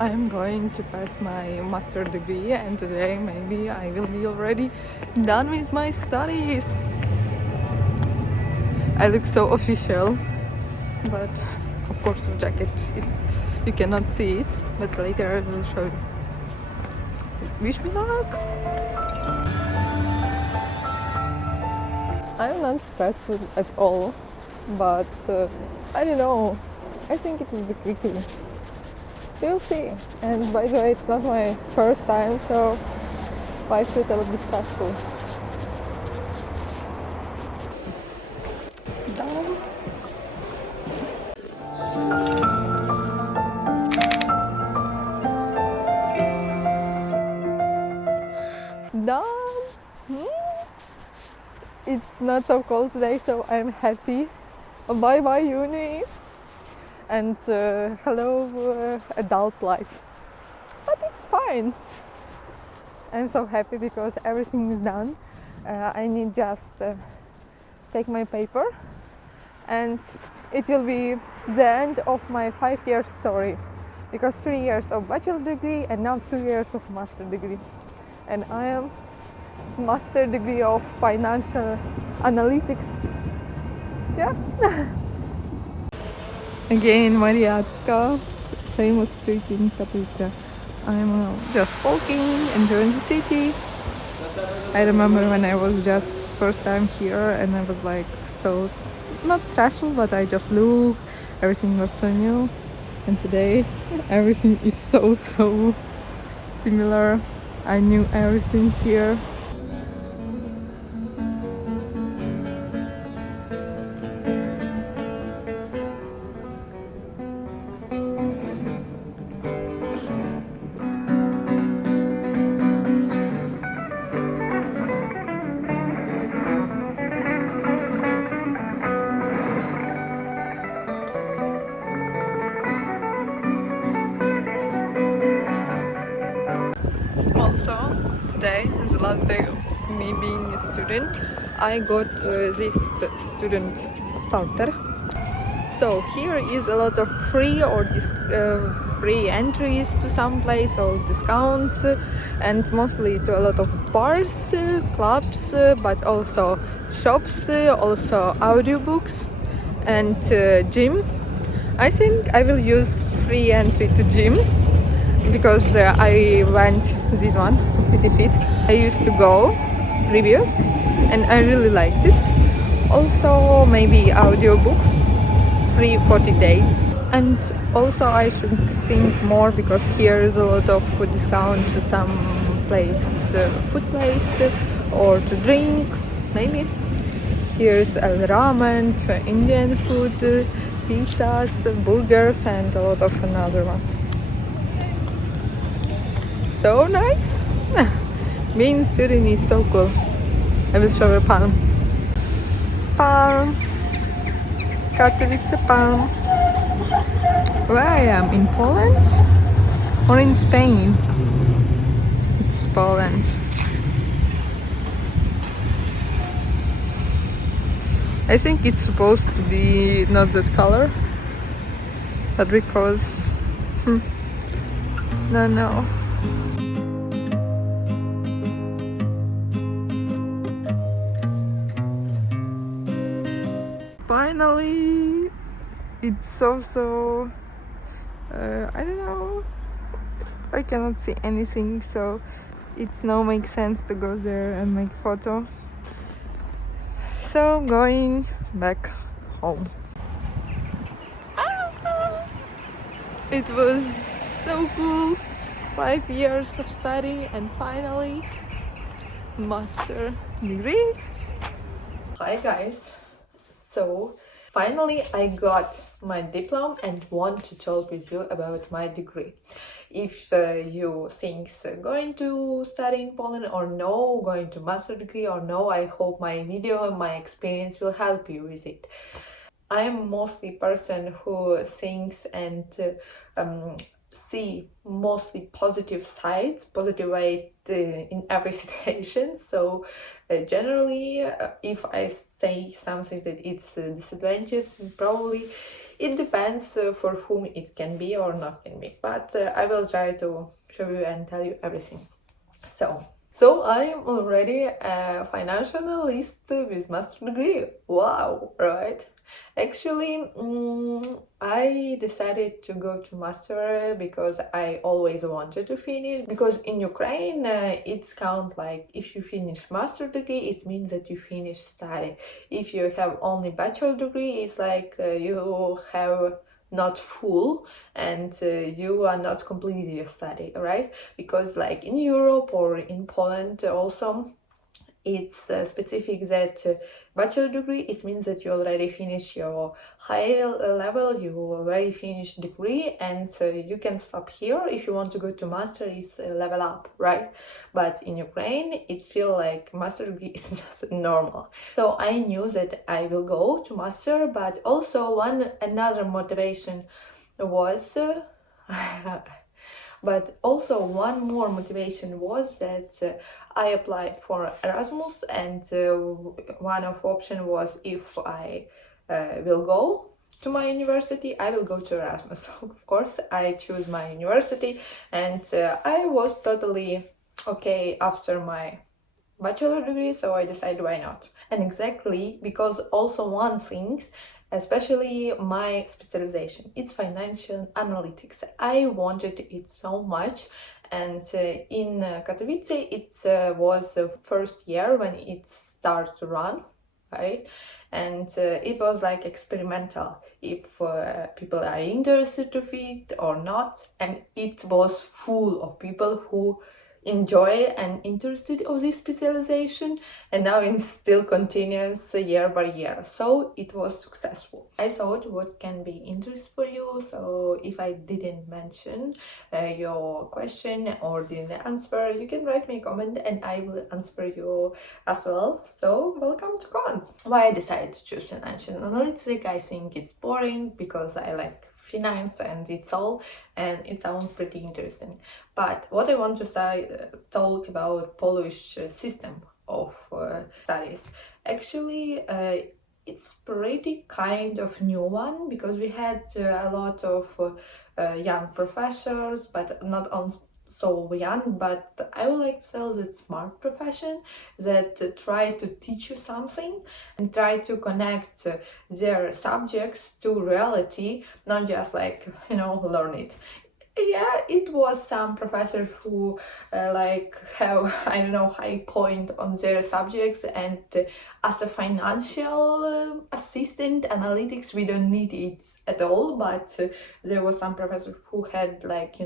I'm going to pass my master degree, and today maybe I will be already done with my studies. I look so official, but of course the jacket, you cannot see it, but later I will show you. Wish me luck! I'm not stressed at all, but I don't know, I think it will be tricky. We'll see. And by the way, it's not my first time, so why should I be stressful? Done. Done. It's not so cold today, so I'm happy. Bye bye uni, and hello adult life. But it's fine. I'm so happy because everything is done. I need just take my paper, and it will be the end of my 5-year story, because 3 years of bachelor degree and now 2 years of master degree, and I am master degree of financial analytics. Yeah. Again, Mariacka, famous street in Katowice. I'm just walking, enjoying the city. I remember when I was just first time here, and I was like so not stressful, but I just look, everything was so new, and today everything is so similar. I knew everything here. Also, today is the last day of me being a student. I got this student starter. So here is a lot of free or free entries to some place, or discounts, and mostly to a lot of bars, clubs, but also shops, also audiobooks, and gym. I think I will use free entry to gym, because I went this one, City Fit. I used to go previous, and I really liked it. Also maybe audiobook, free 40 days. And also I should think more, because here is a lot of discount to some place, food place, or to drink, maybe. Here's El Ramen, Indian food, pizzas, burgers, and a lot of another one. So nice. Being student is so cool. I will show you Palm. Palm. Katowice Palm. Where I am? In Poland? Or in Spain? It's Poland. I think it's supposed to be not that color, but because no. Finally, it's so I don't know, I cannot see anything, so it's now makes sense to go there and make photo. So going back home. It was so cool. 5 years of study, and finally master degree. Hi guys. So finally I got my diploma and want to talk with you about my degree. If you think going to study in Poland or no, going to master degree or no, I hope my video and my experience will help you with it. I am mostly person who thinks and see mostly positive sides, positive way in every situation. So generally, if I say something that it's disadvantageous, probably It depends for whom it can be or not can be, but I will try to show you and tell you everything. So I am already a financial analyst with master degree. Wow, right? Actually, I decided to go to master because I always wanted to finish. Because in Ukraine, it's count like if you finish master degree, it means that you finish study. If you have only bachelor degree, it's like you have not full and you are not completing your study, right? Because like in Europe or in Poland also, it's specific that bachelor degree, it means that you already finish your high level, you already finished degree, and you can stop here. If you want to go to master, it's level up, right? But in Ukraine, it feels like master degree is just normal. So I knew that I will go to master, but also another motivation was but also one more motivation was that I applied for Erasmus, and one of option was if I will go to my university, I will go to Erasmus. Of course, I choose my university, and I was totally okay after my bachelor degree, so I decided why not. And exactly because also one thing, especially my specialization, it's financial analytics. I wanted it so much, and in Katowice it was the first year when it started to run, right? And it was like experimental if people are interested to it or not, and it was full of people who enjoy and interested of this specialization, and now it still continues year by year, so it was successful. I thought what can be interest for you, so if I didn't mention your question or didn't answer, you can write me a comment and I will answer you as well. So welcome to comments. Why I decided to choose financial analytics? I think it's boring because I like finance and it's all, and it sounds pretty interesting. But what I want to say, talk about Polish system of studies. Actually, it's pretty kind of new one because we had a lot of young professors, but not on so young, but I would like to tell the smart profession that try to teach you something and try to connect their subjects to reality, not just like, learn it. Yeah, it was some professors who like have, I don't know, high point on their subjects, and as a financial assistant analytics we don't need it at all, but there was some professor who had like,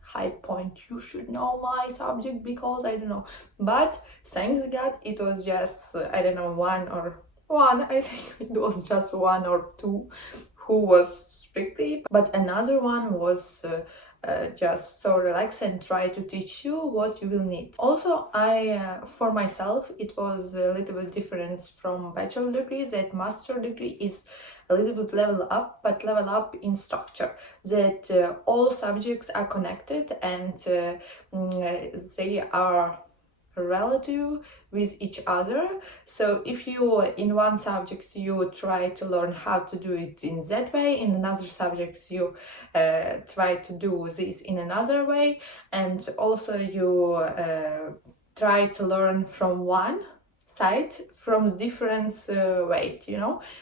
high point, you should know my subject because I don't know. But thanks God it was just I don't know, one, I think it was just one or two who was strictly, but another one was just so relax and try to teach you what you will need. Also, I for myself it was a little bit different from bachelor degree, that master degree is a little bit level up, but level up in structure, that all subjects are connected and they are relative with each other. So if you in one subject you try to learn how to do it in that way, in another subjects you try to do this in another way, and also you try to learn from one side from different way,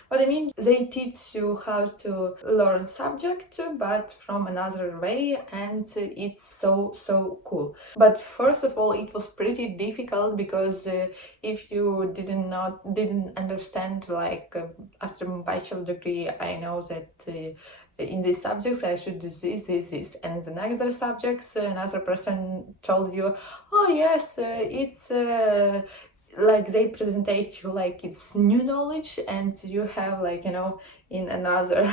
what I mean? They teach you how to learn subject but from another way, and it's so cool. But first of all it was pretty difficult because if you didn't understand, like after my bachelor degree I know that in these subjects I should do this, and the next subjects another person told you, oh yes, it's like they present you like it's new knowledge, and you have like, in another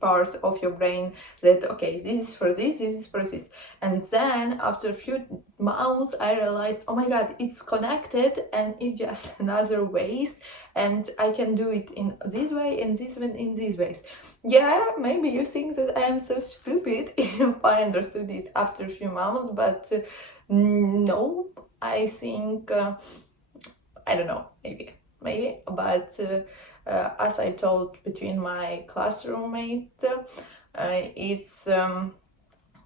part of your brain that okay, this is for this is for this, and then after a few months I realized, oh my god, it's connected and it's just another ways, and I can do it in this way and this one in these ways. Yeah, maybe you think that I am so stupid if I understood it after a few months, but no, I think I don't know, maybe maybe, but as I told between my classroom mate, it's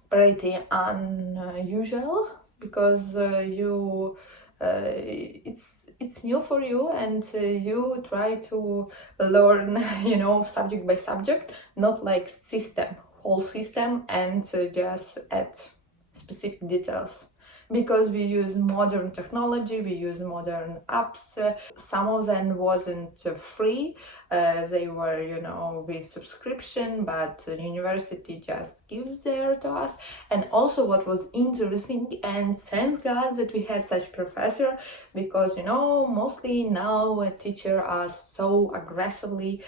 pretty unusual because it's new for you, and you try to learn subject by subject, not like whole system, and just add specific details, because we use modern technology, we use modern apps. Some of them wasn't free, they were with subscription, but the university just gives there to us. And also what was interesting, and thanks God that we had such professor, because mostly now a teacher are so aggressively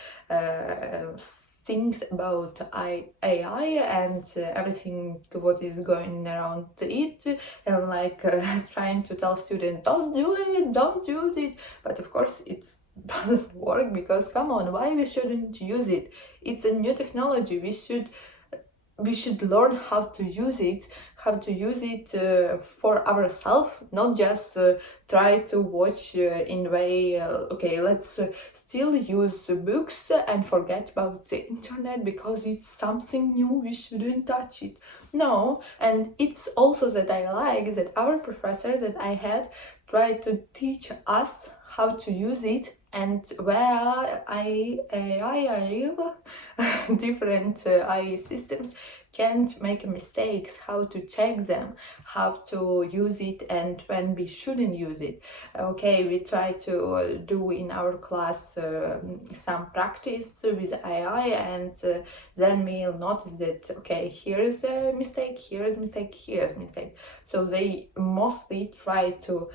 things about AI and everything what is going around it, and like trying to tell students, don't do it, don't use it. But of course it doesn't work, because come on, why we shouldn't use it? It's a new technology. We should learn how to use it, for ourselves, not just try to watch in way, okay, let's still use books and forget about the internet because it's something new, we shouldn't touch it. No. And it's also that I like that our professors that I had try to teach us how to use it, and where different AI systems can't make mistakes, how to check them, how to use it, and when we shouldn't use it. Okay, we try to do in our class some practice with AI, and then we'll notice that, okay, here's a mistake, here's mistake, here's mistake. So they mostly try to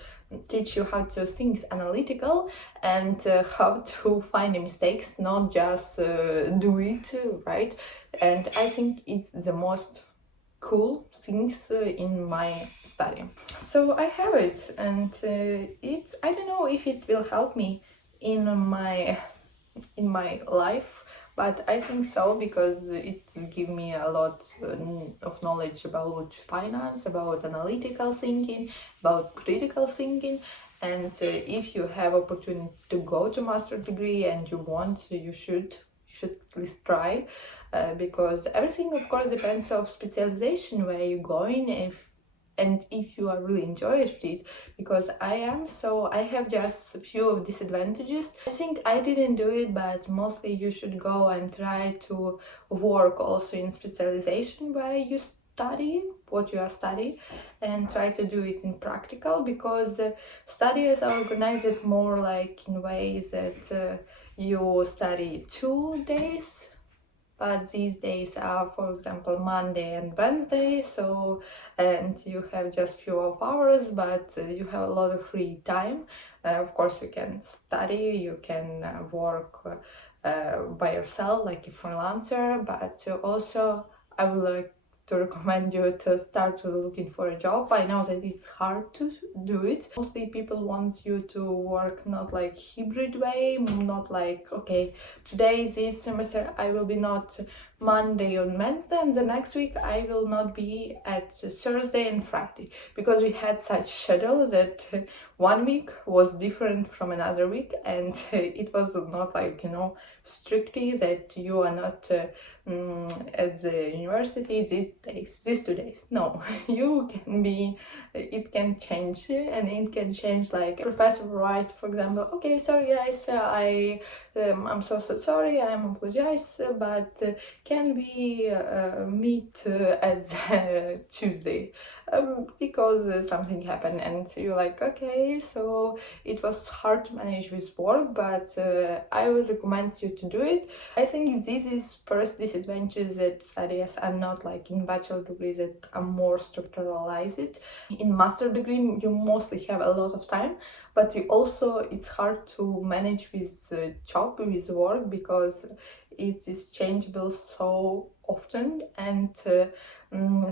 teach you how to think analytical, and how to find the mistakes, not just do it, right? And I think it's the most cool things in my study. So I have it, and I don't know if it will help me in my life, but I think so, because it gives me a lot of knowledge about finance, about analytical thinking, about critical thinking. And if you have opportunity to go to master degree and you want, you should at least try, because everything of course depends on specialization, where you're going, if you are really enjoying it. Because I have just a few of disadvantages. I think I didn't do it, but mostly you should go and try to work also in specialization where you study what you are studying, and try to do it in practical, because studies are organized more like in ways that you study 2 days, but these days are, for example, Monday and Wednesday, and you have just few of hours, but you have a lot of free time. Of course, you can study, you can work by yourself like a freelancer, but also I would like to recommend you to start looking for a job. I know that it's hard to do it. Mostly people want you to work not like hybrid way, not like, okay, today this semester I will be not Monday on Wednesday, and the next week I will not be at Thursday and Friday, because we had such schedules that one week was different from another week, and it was not like strictly that you are not at the university these 2 days. No, you can be, it can change, and it can change, like professor write, for example, okay, sorry guys, I'm so sorry, I'm apologize, but can we meet at Tuesday, because something happened, and you're like, okay. So it was hard to manage with work, but I would recommend you to do it. I think this is first disadvantage, that studies are not like in bachelor degree that are more structuralized. In master degree you mostly have a lot of time, but it's hard to manage with job, with work, because it is changeable so often, and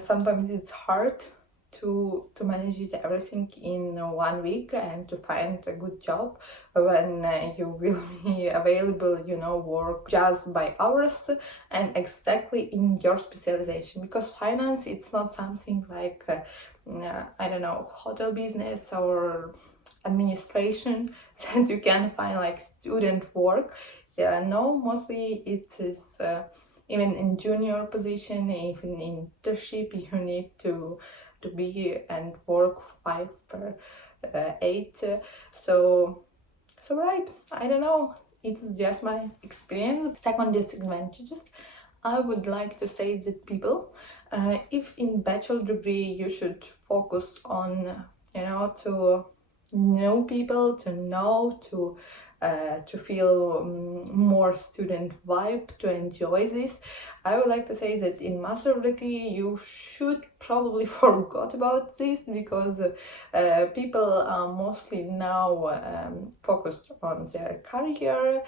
sometimes it's hard to manage it everything in 1 week, and to find a good job when you will be available, work just by hours and exactly in your specialization. Because finance, it's not something like I don't know, hotel business or administration that you can find like student work. Yeah, no, mostly it is even in junior position, even in internship, you need to be and work 5 per 8. So right, I don't know. It's just my experience. Second disadvantages, I would like to say that people, if in bachelor degree you should focus on, to know people, to feel more student vibe, to enjoy this. I would like to say that in master degree you should probably forgot about this, because people are mostly now focused on their career.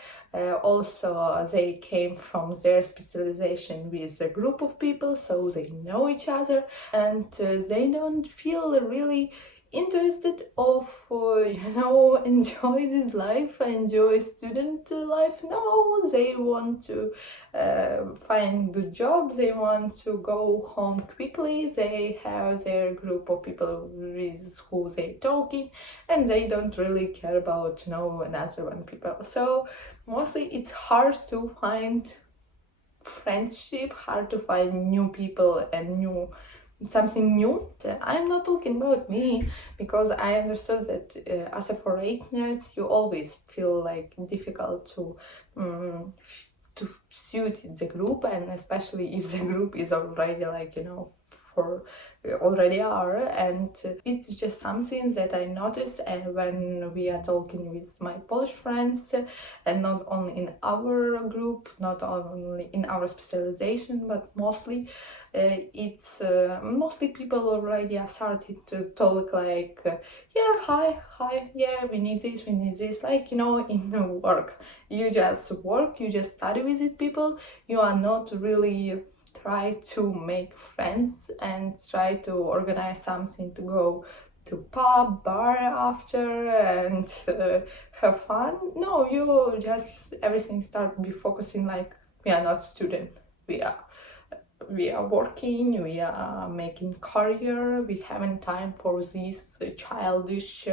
Also, they came from their specialization with a group of people, so they know each other, and they don't feel really interested of enjoy this life, enjoy student life. No, they want to find good jobs, they want to go home quickly, they have their group of people with who they talking, and they don't really care about another one people. So mostly it's hard to find friendship, hard to find new people and something new. I'm not talking about me, because I understood that as a foreigners you always feel like difficult to suit the group, and especially if the group is already like for already are. And it's just something that I noticed, and when we are talking with my Polish friends, and not only in our group, not only in our specialization, but mostly it's mostly people already are started to talk like yeah, hi, yeah, we need this, like in work. You just work, you just study with these people, you are not really try to make friends and try to organize something to go to pub, bar after, and have fun. No, you just everything start be focusing like we are not student, we are working, we are making career, we haven't time for these childish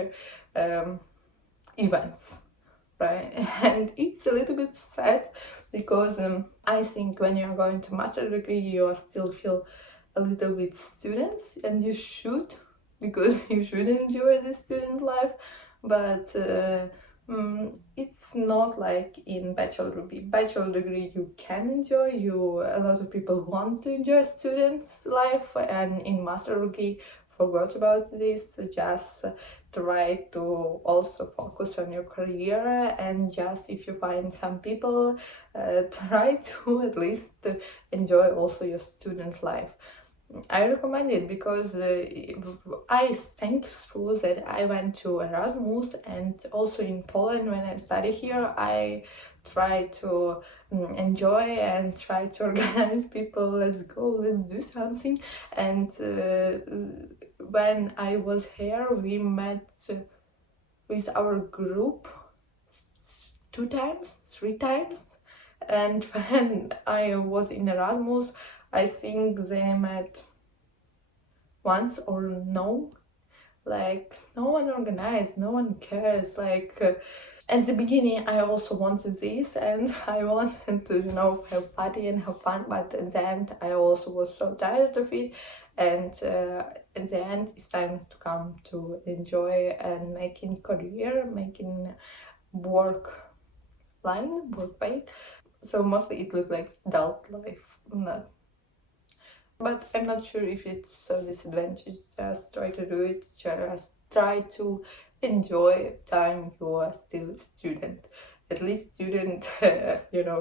events, right? And it's a little bit sad, because I think when you're going to master degree you still feel a little bit students, and you should, because you should enjoy the student life. But it's not like in bachelor degree. Bachelor degree you can enjoy, a lot of people want to enjoy students life, and in master degree forgot about this, just try to also focus on your career, and just if you find some people, try to at least enjoy also your student life. I recommend it, because I thankful that I went to Erasmus, and also in Poland when I study here I try to enjoy and try to organize people, let's go, let's do something. And when I was here we met with our group 2 times, 3 times. And when I was in Erasmus I think they met once or no. Like no one organized, no one cares. Like at the beginning I also wanted this, and I wanted to have party and have fun, but at the end I also was so tired of it. And at the end it's time to come to enjoy and making career, making work way. So mostly it looked like adult life, not. But I'm not sure if it's a disadvantage. Just try to do it. Just try to enjoy time you are still a student. At least student,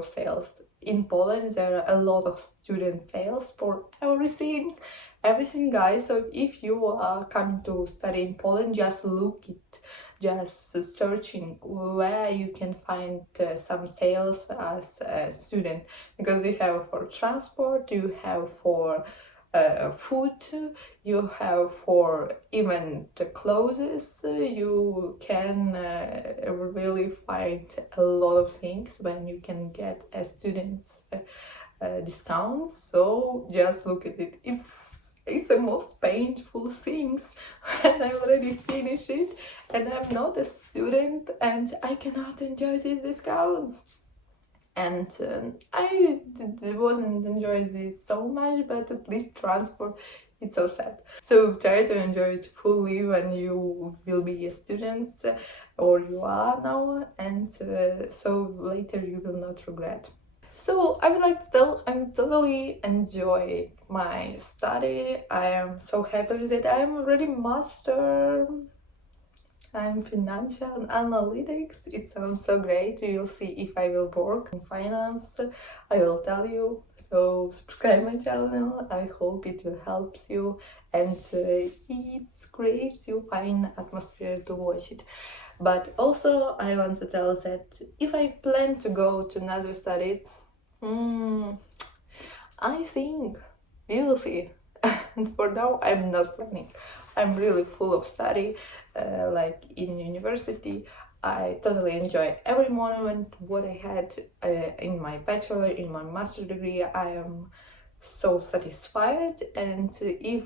sales. In Poland, there are a lot of student sales for everything, guys. So if you are coming to study in Poland, just look it. Just searching where you can find some sales as a student, because you have for transport, you have for food, you have for even the clothes. You can really find a lot of things when you can get a student's discounts. So just look at it. It's it's the most painful things when I already finished it and I'm not a student and I cannot enjoy these discounts. And wasn't enjoying this so much, but at least transport, it's so sad. So try to enjoy it fully when you will be a student, or you are now, and so later you will not regret. So I would like to tell I'm totally enjoyed my study. I am so happy that I'm already master. I'm financial analytics. It sounds so great. You will see if I will work in finance. I will tell you. So subscribe my channel. I hope it will help you, and it's great. You find atmosphere to watch it. But also I want to tell that if I plan to go to another studies, I think we will see. For now, I'm not planning. I'm really full of study, like in university. I totally enjoy every moment what I had in my bachelor, in my master degree. I am so satisfied, and if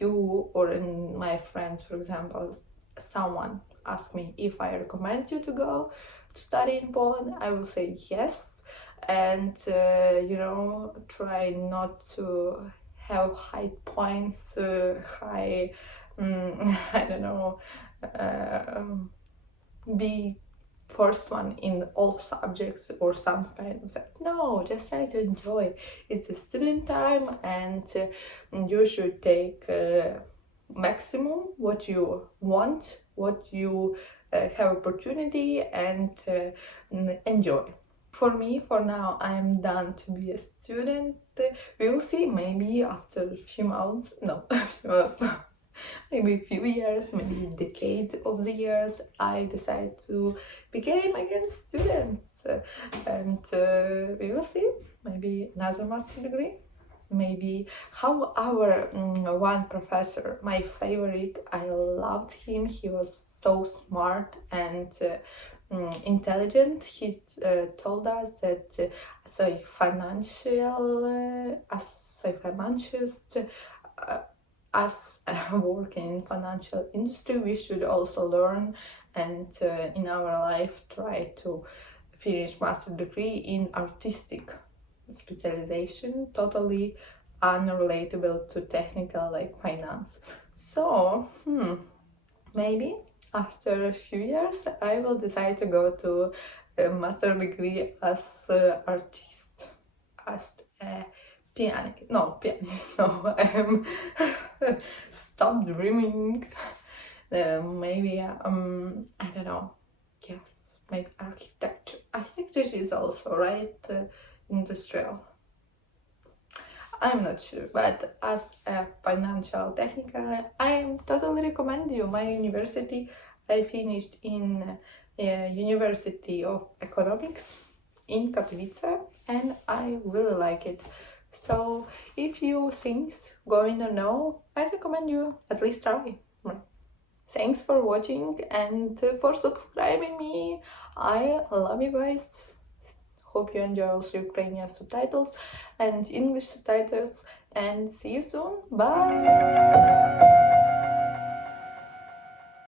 you or in my friends, for example, someone ask me if I recommend you to go to study in Poland, I will say yes, and try not to have high points, high I don't know, be first one in all subjects or some kind of that. No, just try to enjoy. It's a student time, and you should take maximum what you want, what you have opportunity, and enjoy. For me, for now, I'm done to be a student. We will see, maybe after a few months, no, maybe a few years, maybe a decade of the years, I decide to become again students, and we will see, maybe another master degree. Maybe how our one professor, my favorite, I loved him. He was so smart and intelligent. He told us that as a financialist, us working in financial industry, we should also learn and in our life try to finish master degree in artistic specialization, totally unrelatable to technical like finance. So maybe after a few years I will decide to go to a master degree as artist, as a pianist. No, stop dreaming. Maybe I don't know. Yes, maybe architecture. Architecture is also right, industrial. I'm not sure, but as a financial technical, I totally recommend you. My university, I finished in University of Economics in Katowice, and I really like it. So if you think going to know, I recommend you at least try. Thanks for watching and for subscribing me. I love you guys. Hope you enjoy also Ukrainian subtitles and English subtitles, and see you soon. Bye!